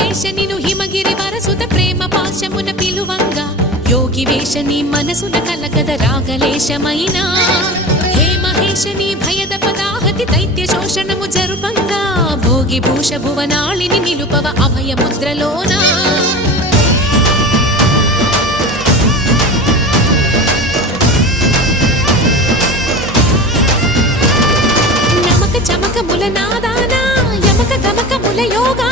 ఋషికేశ నిను హిమగిరి వరసుత ప్రేమ పాశమున పిలువంగా యోగి వేషని మనసున కలకద రాగలేశమైనా హే మహేశని భయద పదాహతి దైత్య శోషణము జరుపంగా భోగి భూష భువనాళిని నిలుపవ అభయ ముద్రలోనా చమకముల నాదానా యమక గమకముల యోగా